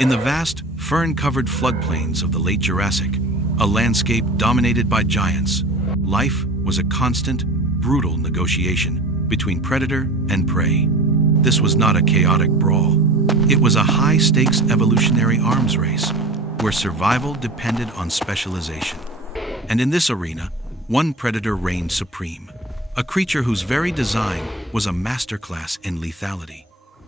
In the vast, fern-covered floodplains of the late Jurassic, a landscape dominated by giants, life was a constant, brutal negotiation between predator and prey. This was not a chaotic brawl. It was a high-stakes evolutionary arms race where survival depended on specialization. And in this arena, one predator reigned supreme, a creature whose very design was a masterclass in lethality.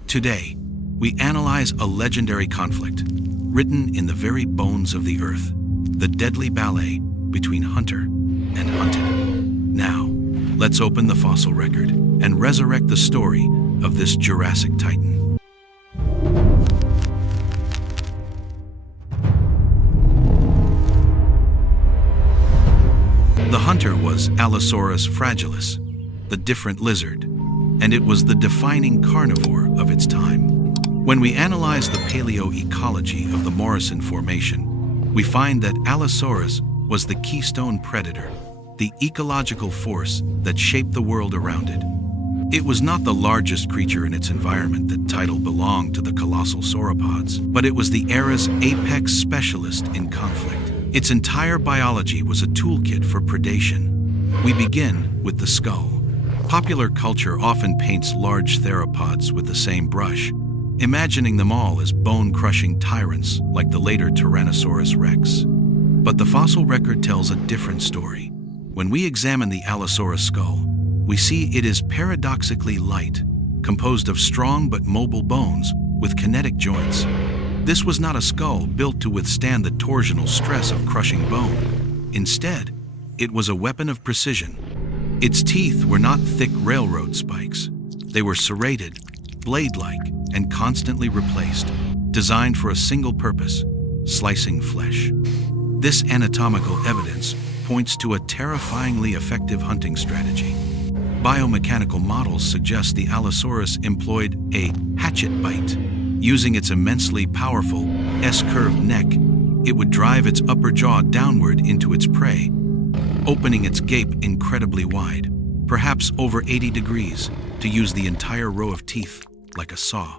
Today, we analyze a legendary conflict, written in the very bones of the earth, the deadly ballet between hunter and hunted. Now, let's open the fossil record and resurrect the story of this Jurassic titan. The hunter was Allosaurus fragilis, the different lizard, and it was the defining carnivore of its time. When we analyze the paleoecology of the Morrison Formation, we find that Allosaurus was the keystone predator, the ecological force that shaped the world around it. It was not the largest creature in its environment. That title belonged to the colossal sauropods, but it was the era's apex specialist in conflict. Its entire biology was a toolkit for predation. We begin with the skull. Popular culture often paints large theropods with the same brush, imagining them all as bone-crushing tyrants like the later Tyrannosaurus rex. But the fossil record tells a different story. When we examine the Allosaurus skull, we see it is paradoxically light, composed of strong but mobile bones with kinetic joints. This was not a skull built to withstand the torsional stress of crushing bone. Instead, it was a weapon of precision. Its teeth were not thick railroad spikes. They were serrated, blade-like, and constantly replaced, designed for a single purpose: slicing flesh. This anatomical evidence points to a terrifyingly effective hunting strategy. Biomechanical models suggest the Allosaurus employed a hatchet bite. Using its immensely powerful S-curved neck, it would drive its upper jaw downward into its prey, opening its gape incredibly wide, perhaps over 80 degrees, to use the entire row of teeth like a saw.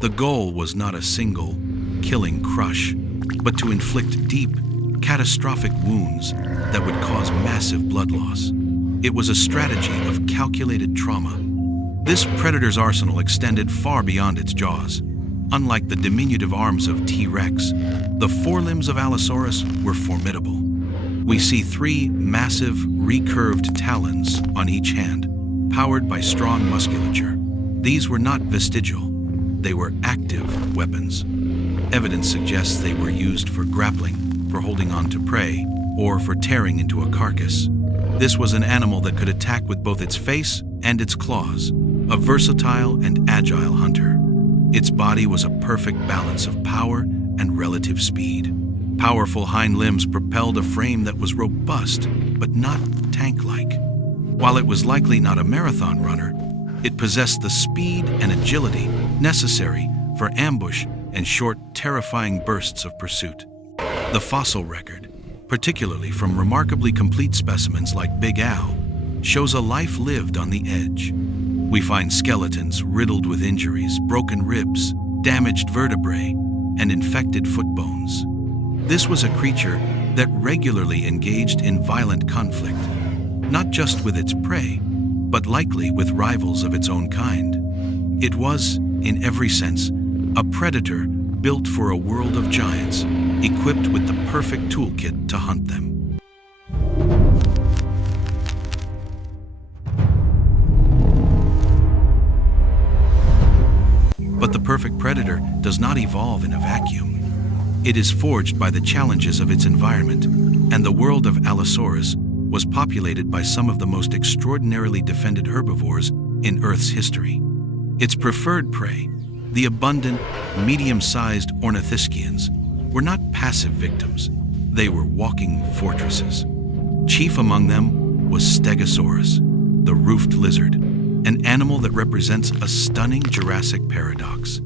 The goal was not a single, killing crush, but to inflict deep, catastrophic wounds that would cause massive blood loss. It was a strategy of calculated trauma. This predator's arsenal extended far beyond its jaws. Unlike the diminutive arms of T-Rex, the forelimbs of Allosaurus were formidable. We see 3 massive, recurved talons on each hand, powered by strong musculature. These were not vestigial. They were active weapons. Evidence suggests they were used for grappling, for holding on to prey, or for tearing into a carcass. This was an animal that could attack with both its face and its claws, a versatile and agile hunter. Its body was a perfect balance of power and relative speed. Powerful hind limbs propelled a frame that was robust, but not tank-like. While it was likely not a marathon runner, it possessed the speed and agility necessary for ambush and short, terrifying bursts of pursuit. The fossil record, particularly from remarkably complete specimens like Big Al, shows a life lived on the edge. We find skeletons riddled with injuries, broken ribs, damaged vertebrae, and infected foot bones. This was a creature that regularly engaged in violent conflict, not just with its prey, but likely with rivals of its own kind. It was, in every sense, a predator built for a world of giants, equipped with the perfect toolkit to hunt them. But the perfect predator does not evolve in a vacuum. It is forged by the challenges of its environment, and the world of Allosaurus was populated by some of the most extraordinarily defended herbivores in Earth's history. Its preferred prey, the abundant, medium-sized ornithischians, were not passive victims. They were walking fortresses. Chief among them was Stegosaurus, the roofed lizard, an animal that represents a stunning Jurassic paradox.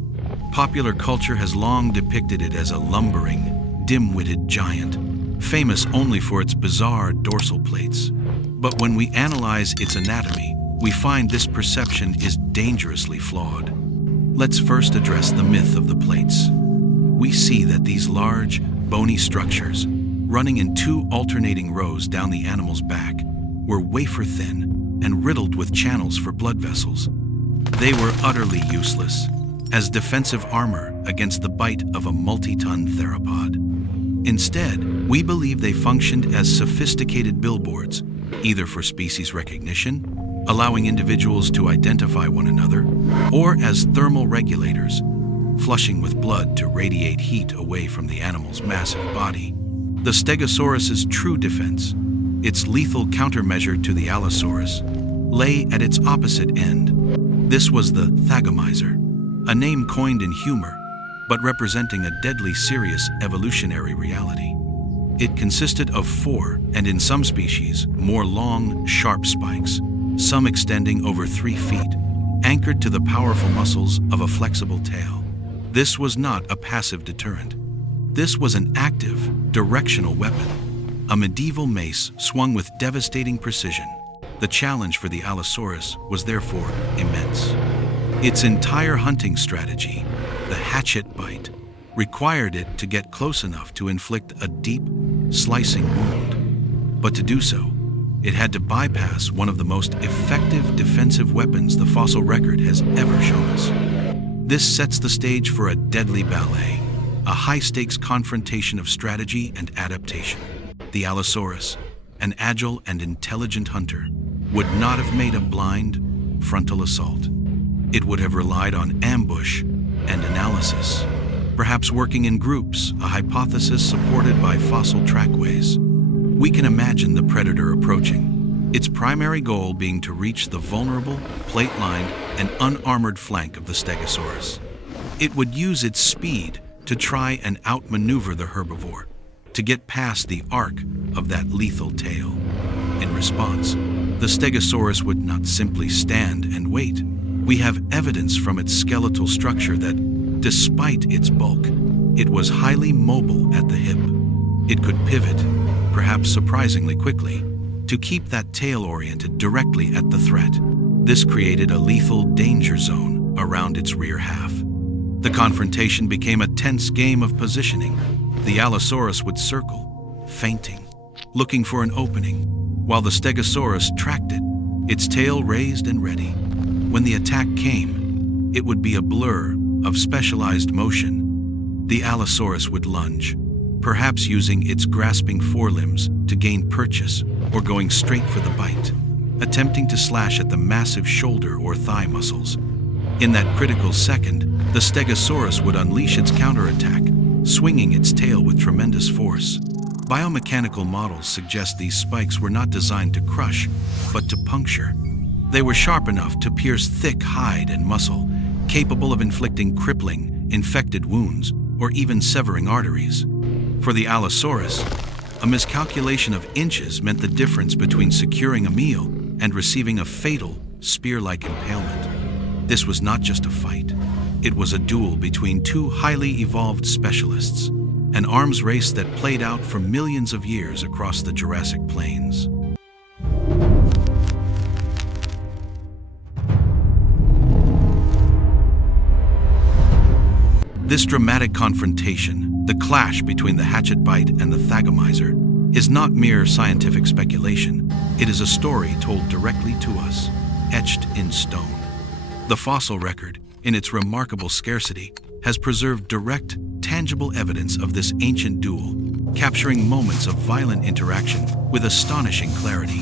Popular culture has long depicted it as a lumbering, dim-witted giant, famous only for its bizarre dorsal plates. But when we analyze its anatomy, we find this perception is dangerously flawed. Let's first address the myth of the plates. we see that these large, bony structures, running in two alternating rows down the animal's back, were wafer-thin and riddled with channels for blood vessels. They were utterly useless as defensive armor against the bite of a multi-ton theropod. Instead, we believe they functioned as sophisticated billboards, either for species recognition, allowing individuals to identify one another, or as thermal regulators, flushing with blood to radiate heat away from the animal's massive body. The Stegosaurus's true defense, its lethal countermeasure to the Allosaurus, lay at its opposite end. This was the thagomizer, a name coined in humor, but representing a deadly serious evolutionary reality. It consisted of 4, and in some species, more long, sharp spikes, some extending over 3 feet, anchored to the powerful muscles of a flexible tail. This was not a passive deterrent. This was an active, directional weapon, a medieval mace swung with devastating precision. The challenge for the Allosaurus was therefore immense. Its entire hunting strategy, the hatchet bite, required it to get close enough to inflict a deep, slicing wound. But to do so, it had to bypass one of the most effective defensive weapons the fossil record has ever shown us. This sets the stage for a deadly ballet, a high-stakes confrontation of strategy and adaptation. The Allosaurus, an agile and intelligent hunter, would not have made a blind, frontal assault. It would have relied on ambush and analysis, perhaps working in groups, a hypothesis supported by fossil trackways. We can imagine the predator approaching, its primary goal being to reach the vulnerable, plate-lined, and unarmored flank of the Stegosaurus. It would use its speed to try and outmaneuver the herbivore, to get past the arc of that lethal tail. In response, the Stegosaurus would not simply stand and wait. We have evidence from its skeletal structure that, despite its bulk, it was highly mobile at the hip. It could pivot, perhaps surprisingly quickly, to keep that tail oriented directly at the threat. This created a lethal danger zone around its rear half. The confrontation became a tense game of positioning. The Allosaurus would circle, feinting, looking for an opening, while the Stegosaurus tracked it, its tail raised and ready. When the attack came, it would be a blur of specialized motion. The Allosaurus would lunge, perhaps using its grasping forelimbs to gain purchase or going straight for the bite, attempting to slash at the massive shoulder or thigh muscles. In that critical second, the Stegosaurus would unleash its counterattack, swinging its tail with tremendous force. Biomechanical models suggest these spikes were not designed to crush, but to puncture. They were sharp enough to pierce thick hide and muscle, capable of inflicting crippling, infected wounds, or even severing arteries. For the Allosaurus, a miscalculation of inches meant the difference between securing a meal and receiving a fatal, spear-like impalement. This was not just a fight. It was a duel between two highly evolved specialists, an arms race that played out for millions of years across the Jurassic plains. This dramatic confrontation, the clash between the hatchet bite and the thagomizer, is not mere scientific speculation. It is a story told directly to us, etched in stone. The fossil record, in its remarkable scarcity, has preserved direct, tangible evidence of this ancient duel, capturing moments of violent interaction with astonishing clarity.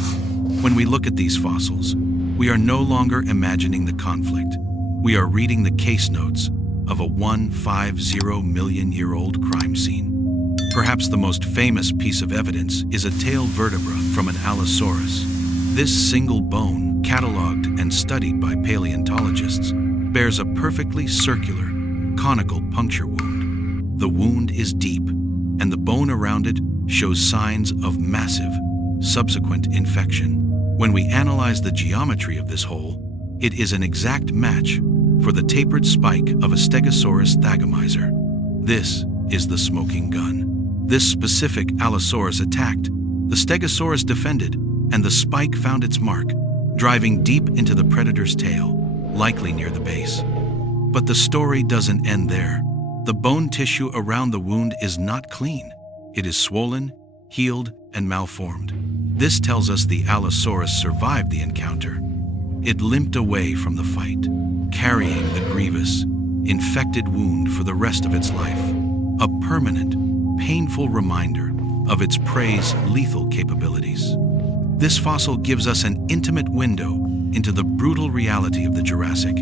When we look at these fossils, we are no longer imagining the conflict. We are reading the case notes of a 150 million-year-old crime scene. Perhaps the most famous piece of evidence is a tail vertebra from an Allosaurus. This single bone, catalogued and studied by paleontologists, bears a perfectly circular, conical puncture wound. The wound is deep, and the bone around it shows signs of massive, subsequent infection. When we analyze the geometry of this hole, it is an exact match for the tapered spike of a Stegosaurus thagomizer. This is the smoking gun. This specific Allosaurus attacked, the Stegosaurus defended, and the spike found its mark, driving deep into the predator's tail, likely near the base. But the story doesn't end there. The bone tissue around the wound is not clean. It is swollen, healed, and malformed. This tells us the Allosaurus survived the encounter. It limped away from the fight, carrying the grievous, infected wound for the rest of its life, a permanent, painful reminder of its prey's lethal capabilities. This fossil gives us an intimate window into the brutal reality of the Jurassic,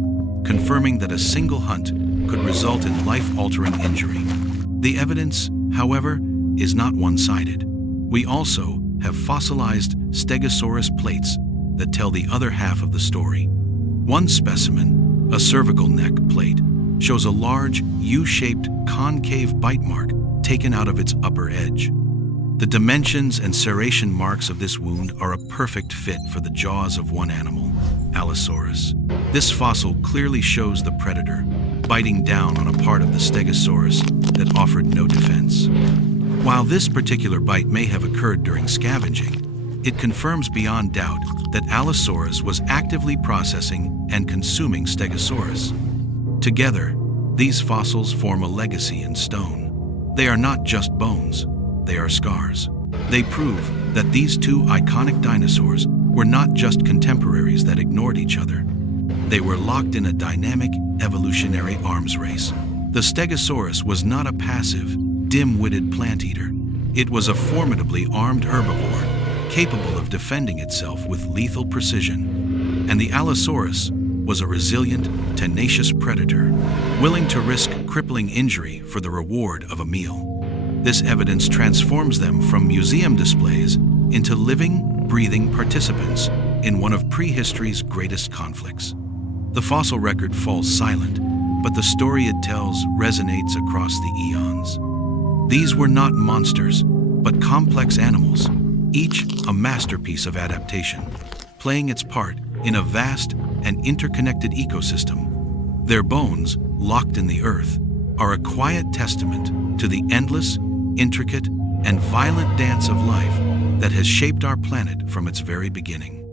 confirming that a single hunt could result in life-altering injury. The evidence, however, is not one-sided. We also have fossilized Stegosaurus plates that tell the other half of the story. One specimen, a cervical neck plate, shows a large, U-shaped, concave bite mark taken out of its upper edge. The dimensions and serration marks of this wound are a perfect fit for the jaws of one animal, Allosaurus. This fossil clearly shows the predator biting down on a part of the Stegosaurus that offered no defense. While this particular bite may have occurred during scavenging, it confirms beyond doubt that Allosaurus was actively processing and consuming Stegosaurus. Together, these fossils form a legacy in stone. They are not just bones, they are scars. They prove that these two iconic dinosaurs were not just contemporaries that ignored each other. They were locked in a dynamic, evolutionary arms race. The Stegosaurus was not a passive, dim-witted plant eater. It was a formidably armed herbivore, capable of defending itself with lethal precision. And the Allosaurus was a resilient, tenacious predator, willing to risk crippling injury for the reward of a meal. This evidence transforms them from museum displays into living, breathing participants in one of prehistory's greatest conflicts. The fossil record falls silent, but the story it tells resonates across the eons. These were not monsters, but complex animals, each a masterpiece of adaptation, playing its part in a vast and interconnected ecosystem. Their bones, locked in the earth, are a quiet testament to the endless, intricate, and violent dance of life that has shaped our planet from its very beginning.